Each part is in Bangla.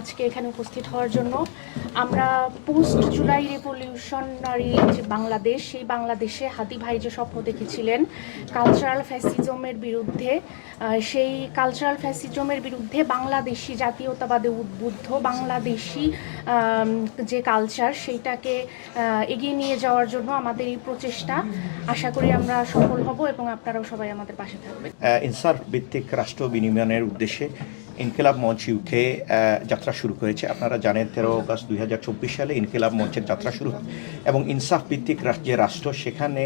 আজকে এখানে উপস্থিত হওয়ার জন্য। আমরা পোস্ট জুলাই রেভলিউশনারি যে বাংলাদেশ, সেই বাংলাদেশে হাদি ভাই যে স্বপ্ন দেখেছিলেন কালচারাল ফ্যাসিজমের বিরুদ্ধে, সেই কালচারাল ফ্যাসিজমের বিরুদ্ধে বাংলাদেশি জাতীয়তাবাদে উদ্বুদ্ধ বাংলাদেশি যে কালচার, সেইটাকে এগিয়ে নিয়ে যাওয়ার জন্য আমাদের এই প্রচেষ্টা। আশা করি আমরা সফল হব এবং আপনারাও সবাই আমাদের পাশে থাকবেন। ইনসাফ ভিত্তিক রাষ্ট্র বিনিময়ের উদ্দেশ্যে ইনকিলাব মঞ্চ ইউকে যাত্রা শুরু করেছে। আপনারা জানেন 13 আগস্ট 2024 সালে ইনকিলাব মঞ্চের যাত্রা শুরু হয় এবং ইনসাফ ভিত্তিক যে রাষ্ট্র, সেখানে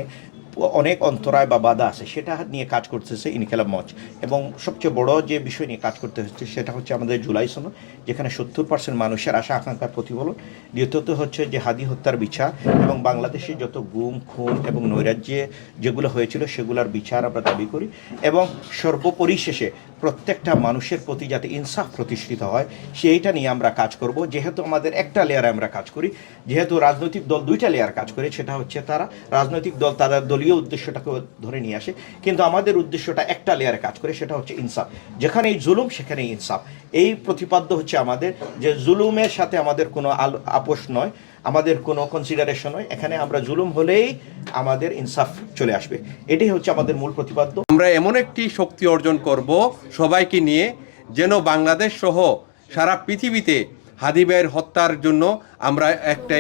অনেক অন্তরায় বা বাধা আছে, সেটা নিয়ে কাজ করতেছে ইনকিলাব মঞ্চ। এবং সবচেয়ে বড় যে বিষয় নিয়ে কাজ করতে হচ্ছে সেটা হচ্ছে আমাদের জুলাই সনদ, যেখানে 70% মানুষের আশা আকাঙ্ক্ষার প্রতিফলন। দ্বিতীয়ত হচ্ছে যে হাদি হত্যার বিচার এবং বাংলাদেশে যত গুম খুন এবং নৈরাজ্যে যেগুলো হয়েছিল সেগুলোর বিচার আমরা দাবি করি। এবং সর্বোপরি শেষে প্রত্যেকটা মানুষের প্রতি যাতে ইনসাফ প্রতিষ্ঠিত হয় সেইটা নিয়ে আমরা কাজ করব। যেহেতু আমাদের একটা লেয়ারে আমরা কাজ করি, যেহেতু রাজনৈতিক দল দুইটা লেয়ার কাজ করে, সেটা হচ্ছে তারা রাজনৈতিক দল তাদের দলীয় উদ্দেশ্যটাকে ধরে নিয়ে আসে, কিন্তু আমাদের উদ্দেশ্যটা একটা লেয়ারে কাজ করে, সেটা হচ্ছে ইনসাফ। যেখানেই জুলুম সেখানেই ইনসাফ। এই প্রতিপাদ্য হচ্ছে আমাদের, যে জুলুমের সাথে আমাদের কোনো আপোষ নয়, আমাদের কোনো কনসিডারেশন নয়। এখানে আমরা জুলুম হলেই আমাদের ইনসাফ চলে আসবে, এটাই হচ্ছে আমাদের মূল প্রতিপাদ্য। আমরা এমন একটি শক্তি অর্জন করব সবাইকে নিয়ে, যেন বাংলাদেশ সহ সারা পৃথিবীতে হাদি ভাইয়ের হত্যার জন্য আমরা একটা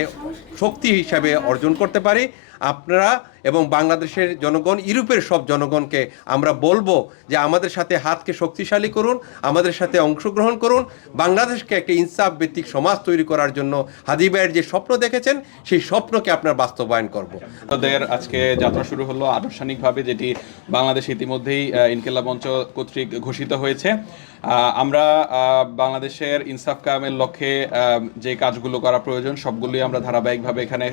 শক্তি হিসাবে অর্জন করতে পারি। আপনারা এবং বাংলাদেশের জনগণ, ইউরোপের সব জনগণকে আমরা বলবো যে আমাদের সাথে হাতকে শক্তিশালী করুন, আমাদের সাথে অংশগ্রহণ করুন। বাংলাদেশকে একটা ইনসাফ ভিত্তিক সমাজ তৈরি করার জন্য হাদি ভাইয়ের যে স্বপ্ন দেখেছেন সেই স্বপ্নকে আপনার বাস্তবায়ন করব। আমাদের আজকে যাত্রা শুরু হলো আনুষ্ঠানিকভাবে, যেটি বাংলাদেশ ইতিমধ্যেই ইনকিলাব মঞ্চ কর্তৃক ঘোষিত হয়েছে। আমরা বাংলাদেশের ইনসাফ কায়েমের লক্ষ্যে যে কাজগুলো করা প্রয়োজন সবগুলোই আমরা ধারাবাহিকভাবে এখানে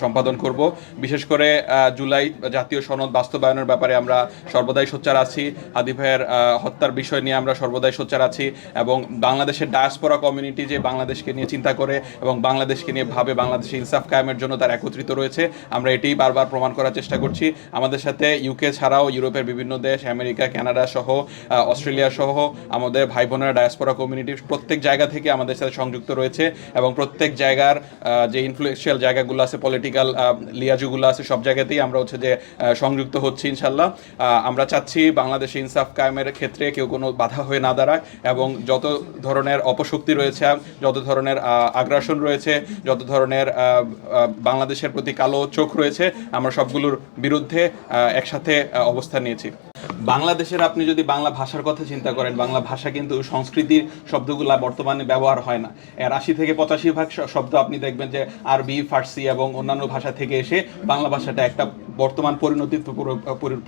সম্পাদন করব। বিশেষ করে জুলাই জাতীয় সনদ বাস্তবায়নের ব্যাপারে আমরা সর্বদাই সোচ্চার আছি। হাদি ভাইয়ের হত্যার বিষয় নিয়ে আমরা সর্বদাই সোচ্চার আছি এবং বাংলাদেশের ডায়াসপোরা কমিউনিটি যে বাংলাদেশকে নিয়ে চিন্তা করে এবং বাংলাদেশকে নিয়ে ভাবে, বাংলাদেশে ইনসাফ কায়েমের জন্য তারা একত্রিত রয়েছে। আমরা এটাই বারবার প্রমাণ করার চেষ্টা করছি। আমাদের সাথে ইউকে ছাড়াও ইউরোপের বিভিন্ন দেশ, আমেরিকা, কানাডা সহ অস্ট্রেলিয়া সহ আমাদের ভাই বোনেরা ডায়াসপোরা কমিউনিটি প্রত্যেক জায়গা থেকে আমাদের সাথে সংযুক্ত রয়েছে এবং প্রত্যেক জায়গার যে ইনফ্লুয়েন্সিয়াল জায়গাগুলো আছে, পলিটিক্যাল লিয়াজুগুলো আছে, সব জায়গাতেই আমরা হচ্ছে যে সংযুক্ত হচ্ছি ইনশাল্লাহ। আমরা চাচ্ছি বাংলাদেশে ইনসাফ কায়েমের ক্ষেত্রে কেউ কোনো বাধা হয়ে না দাঁড়াক এবং যত ধরনের অপশক্তি রয়েছে, যত ধরনের আগ্রাসন রয়েছে, যত ধরনের বাংলাদেশের প্রতি কালো চোখ রয়েছে, আমরা সবগুলোর বিরুদ্ধে একসাথে অবস্থান নিয়েছি। বাংলাদেশের আপনি যদি বাংলা ভাষার কথা চিন্তা করেন, বাংলা ভাষা কিন্তু সংস্কৃতির শব্দগুলা বর্তমানে ব্যবহার হয় না। এর 80 থেকে 85% শব্দ আপনি দেখবেন যে আরবি, ফার্সি এবং অন্যান্য ভাষা থেকে এসে বাংলা ভাষাটা একটা বর্তমান পরিণতিতে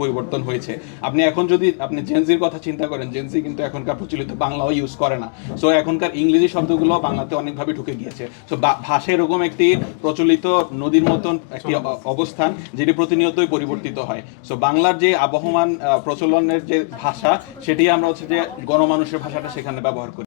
পরিবর্তন হয়েছে। আপনি এখন যদি আপনি জেনজির কথা চিন্তা করেন, জেনজি কিন্তু এখনকার প্রচলিত বাংলাও ইউজ করে না। সো এখনকার ইংরেজি শব্দগুলো বাংলাতে অনেকভাবে ঢুকে গিয়েছে। সো ভাষা এরকম একটি প্রচলিত নদীর মতন একটি অবস্থান, যেটি প্রতিনিয়তই পরিবর্তিত হয়। সো বাংলার যে আবহমান প্রচলনের যে ভাষা, সেটি আমরা হচ্ছে যে গণমানুষের ভাষাটা সেখানে ব্যবহার করি।